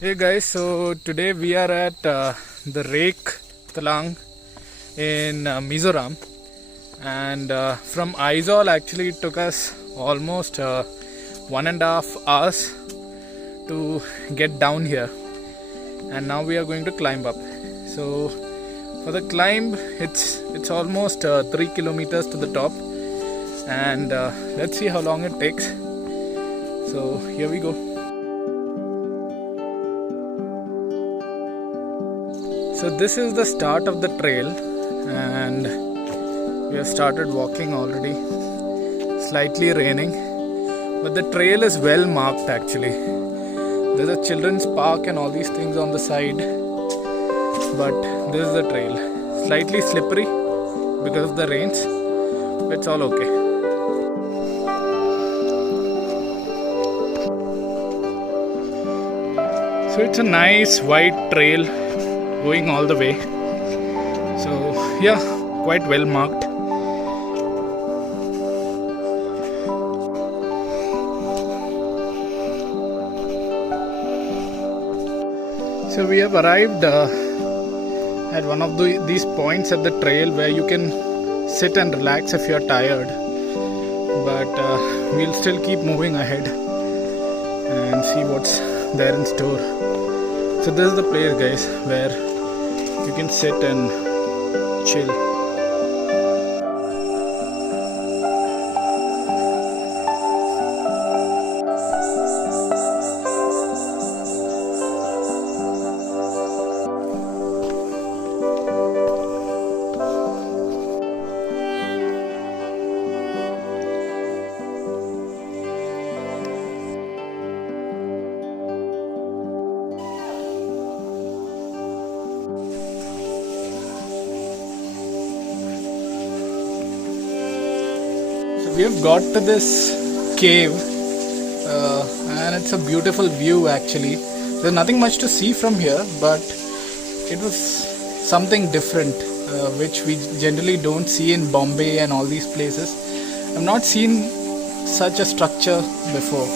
Hey guys, so today we are at the Reiek in Mizoram, and from Aizawl actually it took us almost 1.5 hours to get down here, and now we are going to climb up. So for the climb, it's almost 3 kilometers to the top, and let's see how long it takes. So here we go. So this is the start of the trail, and we have started walking already. Slightly raining, but the trail is well marked actually. There's a children's park and all these things on the side, but this is the trail. Slightly slippery because of the rains, but it's all okay. So it's a nice wide trail going all the way. So yeah, quite well marked. So we have arrived at one of these points at the trail where you can sit and relax if you're tired, but we'll still keep moving ahead and see what's there in store. So this is the place, guys, where you can sit and chill. We have got to this cave, and it's a beautiful view actually. There's nothing much to see from here, but it was something different, which we generally don't see in Bombay and all these places. I've not seen such a structure before.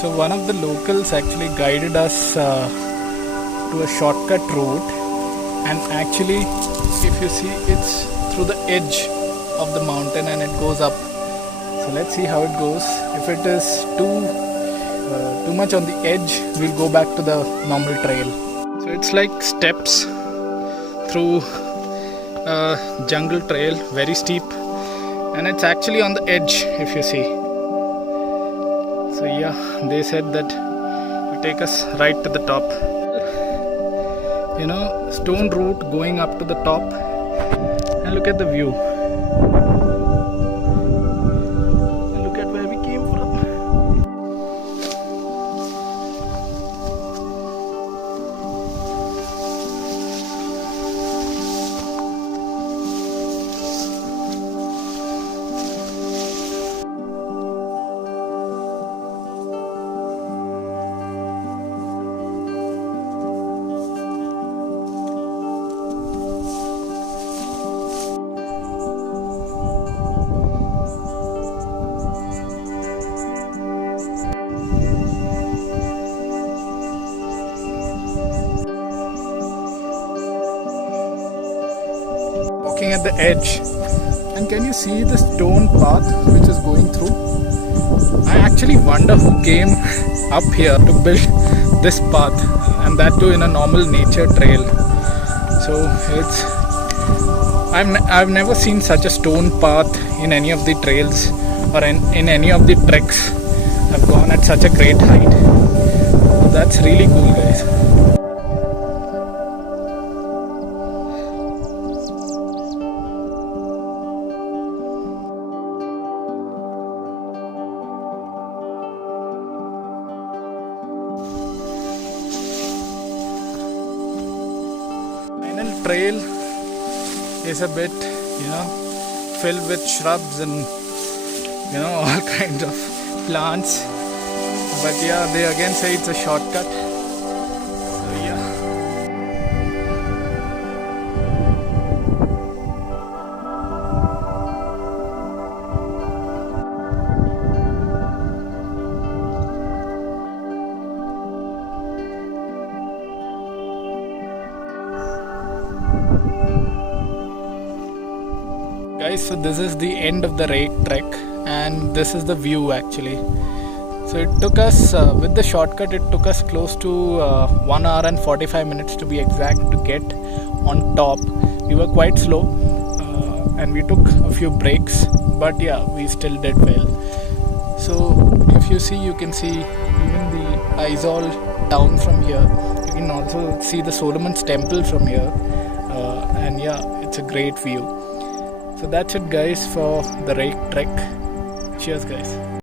So one of the locals actually guided us to a shortcut route, and actually if you see, it's through the edge of the mountain and it goes up. So let's see how it goes. If it is too much on the edge, we'll go back to the normal trail. So it's like steps through a jungle trail, very steep, and it's actually on the edge if you see. So yeah, they said that it will take us right to the top. You know, stone route going up to the top, and look at the view. And look at where we came from. Walking at the edge, and can you see the stone path which is going through? I actually wonder who came up here to build this path, and that too in a normal nature trail. So it's I've never seen such a stone path in any of the trails or in any of the treks I've gone at such a great height. So that's really cool, guys. Trail is a bit, filled with shrubs and all kinds of plants, but yeah, they again say it's a shortcut. So yeah. Guys, so this is the end of the Reiek trek, and this is the view actually. So it took us, with the shortcut, it took us close to 1 hour and 45 minutes to be exact to get on top. We were quite slow and we took a few breaks, but yeah, we still did well. So if you see, you can see even the Aizol town from here. You can also see the Solomon's temple from here, and yeah, it's a great view. So that's it guys for the Reiek trek. Cheers guys.